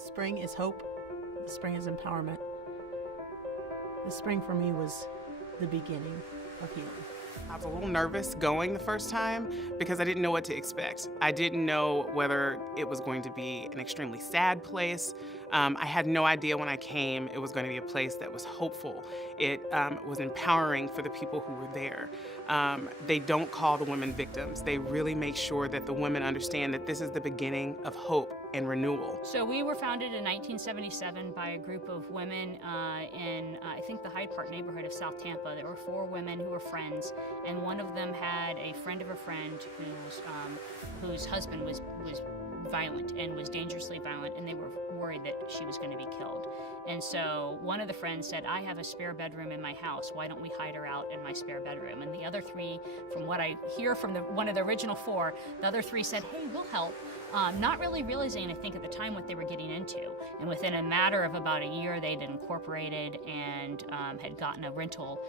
spring is hope. The spring is empowerment. The spring for me was the beginning of healing. I was a little nervous going the first time because I didn't know what to expect. I didn't know whether it was going to be an extremely sad place. I had no idea when I came it was going to be a place that was hopeful. It was empowering for the people who were there. They don't call the women victims. They really make sure that the women understand that this is the beginning of hope and renewal. So we were founded in 1977 by a group of women in, I think, the Hyde Park neighborhood of South Tampa. There were 4 women who were friends, and one of them had a friend of a friend whose husband was violent and was dangerously violent, and they were worried that she was going to be killed. And so one of the friends said, I have a spare bedroom in my house. Why don't we hide her out in my spare bedroom? And the other 3, from what I hear from one of the original 4, the other 3 said, hey, we'll help. Not really realizing, I think, at the time what they were getting into. And within a matter of about a year, they'd incorporated and had gotten a rental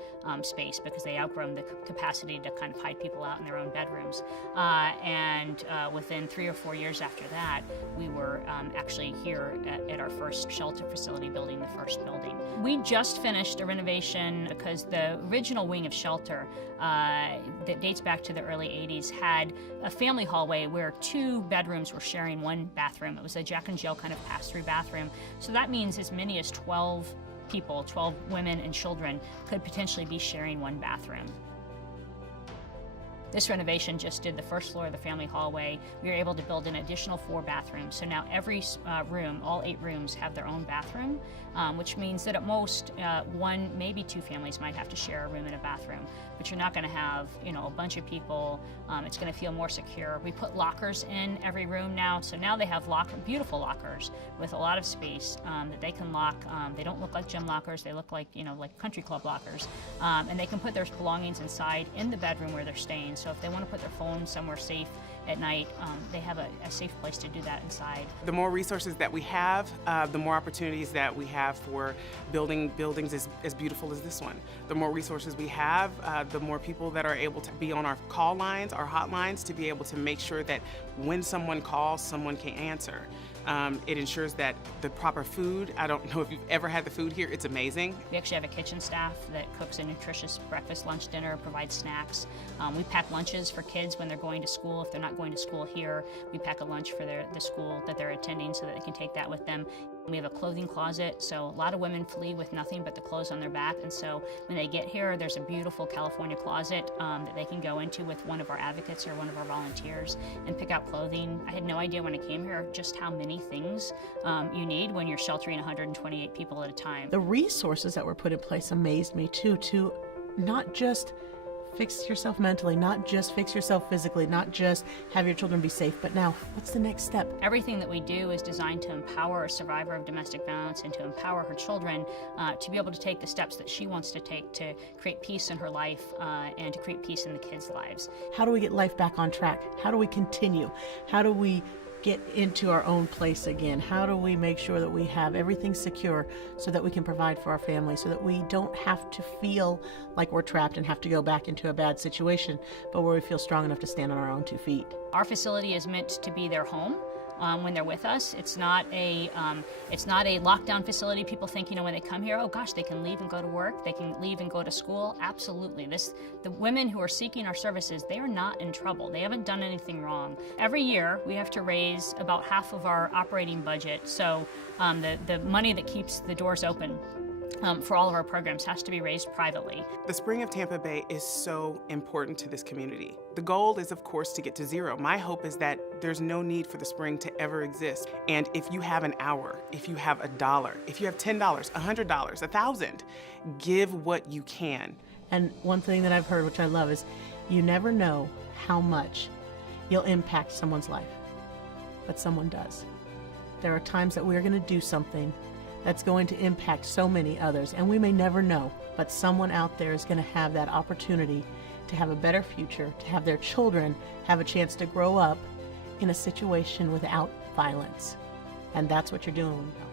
space because they outgrown the capacity to kind of hide people out in their own bedrooms. And within 3 or 4 years after that, we were actually here at our first shelter facility, building the first building. We just finished a renovation because the original wing of shelter that dates back to the early 80s had a family hallway where 2 bedrooms were sharing 1 bathroom. It was a Jack and Jill kind of pass-through bathroom. So that means as many as 12 people, 12 women and children, could potentially be sharing 1 bathroom. This renovation just did the first floor of the family hallway. We were able to build an additional 4 bathrooms. So now every room, all 8 rooms, have their own bathroom, which means that at most 1, maybe 2 families might have to share a room and a bathroom. But you're not going to have, a bunch of people. It's going to feel more secure. We put lockers in every room now, so now they have beautiful lockers with a lot of space that they can lock. They don't look like gym lockers. They look like, like country club lockers, and they can put their belongings inside in the bedroom where they're staying. So if they want to put their phone somewhere safe at night, they have a safe place to do that inside. The more resources that we have, the more opportunities that we have for building buildings as beautiful as this one. The more resources we have, the more people that are able to be on our call lines, our hotlines, to be able to make sure that when someone calls, someone can answer. It ensures that the proper food, I don't know if you've ever had the food here, it's amazing. We actually have a kitchen staff that cooks a nutritious breakfast, lunch, dinner, provides snacks. We pack lunches for kids when they're going to school. If they're not going to school here, we pack a lunch for the school that they're attending so that they can take that with them. We have a clothing closet, so a lot of women flee with nothing but the clothes on their back, and so when they get here, there's a beautiful California closet that they can go into with one of our advocates or one of our volunteers and pick out clothing. I had no idea when I came here just how many things you need when you're sheltering 128 people at a time. The resources that were put in place amazed me too, to not just fix yourself mentally, not just fix yourself physically, not just have your children be safe, but now, what's the next step? Everything that we do is designed to empower a survivor of domestic violence and to empower her children to be able to take the steps that she wants to take to create peace in her life and to create peace in the kids' lives. How do we get life back on track? How do we continue? How do we get into our own place again? How do we make sure that we have everything secure so that we can provide for our family, so that we don't have to feel like we're trapped and have to go back into a bad situation, but where we feel strong enough to stand on our own 2 feet? Our facility is meant to be their home. When they're with us, it's not a lockdown facility. People think, when they come here, oh gosh, they can leave and go to work, they can leave and go to school. Absolutely. The women who are seeking our services, they are not in trouble. They haven't done anything wrong. Every year, we have to raise about half of our operating budget. So the money that keeps the doors open for all of our programs has to be raised privately. The Spring of Tampa Bay is so important to this community. The goal is, of course, to get to 0. My hope is that there's no need for the Spring to ever exist. And if you have an hour, if you have $1, if you have $10, $100, $1,000, give what you can. And one thing that I've heard, which I love, is you never know how much you'll impact someone's life, but someone does. There are times that we're going to do something that's going to impact so many others, and we may never know, but someone out there is going to have that opportunity to have a better future, to have their children have a chance to grow up in a situation without violence. And that's what you're doing when you go.